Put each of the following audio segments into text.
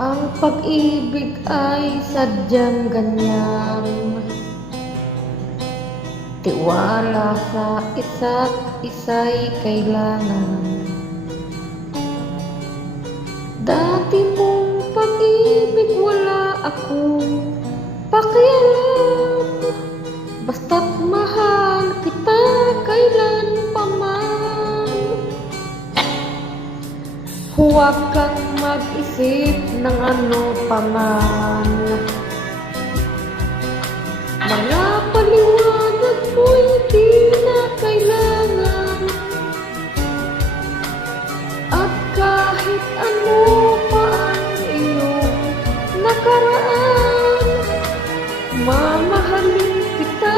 Ang pag-ibig ay sadyang ganyan. Tiwala sa isa't isa'y kailangan. Dati mong pag-ibig wala akong pakialam. Basta't mahal kita kailan pa man. Huwag kang mag-isip ng ano pa man. Mga paliwanag mo'y di na kailangan. At kahit ano pa ang iyong nakaraan Mamahalin kita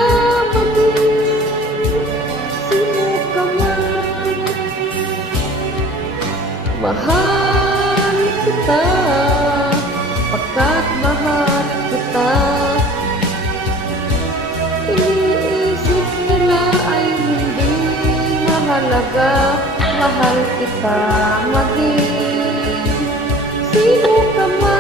maging sino ka man? Mahal kita Pagkat mahal kita. Iniisip nila ay hindi mahalaga Mahal kita maging. Sino ka man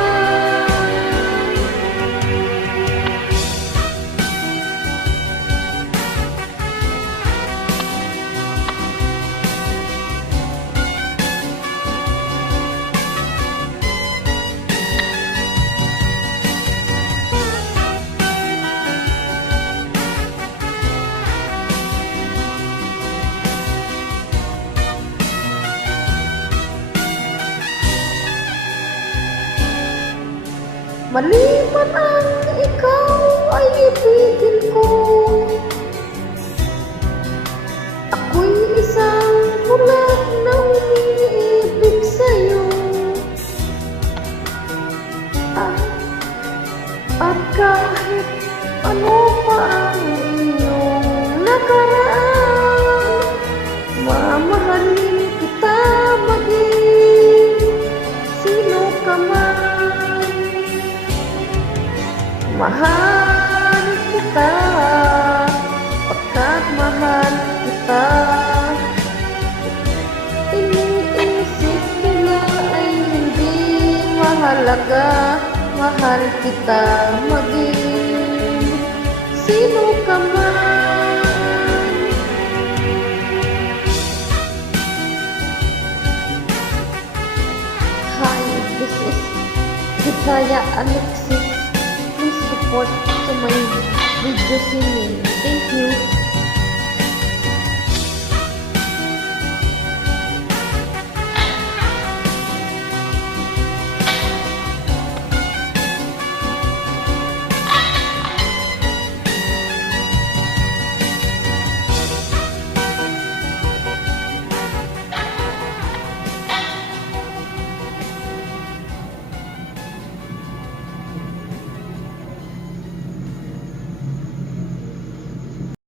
Maliman ang ikaw ay ibigin ko. Ako'y isang bulag na umiibig sa'yo. At, at kahit ano pa ang iyong nakaraan kita Iniisip nila ay hindi mahalaga. Mahal kita maging Sino ka man. Hi, this is Hidaya Alexis. Please support to my video singing. Thank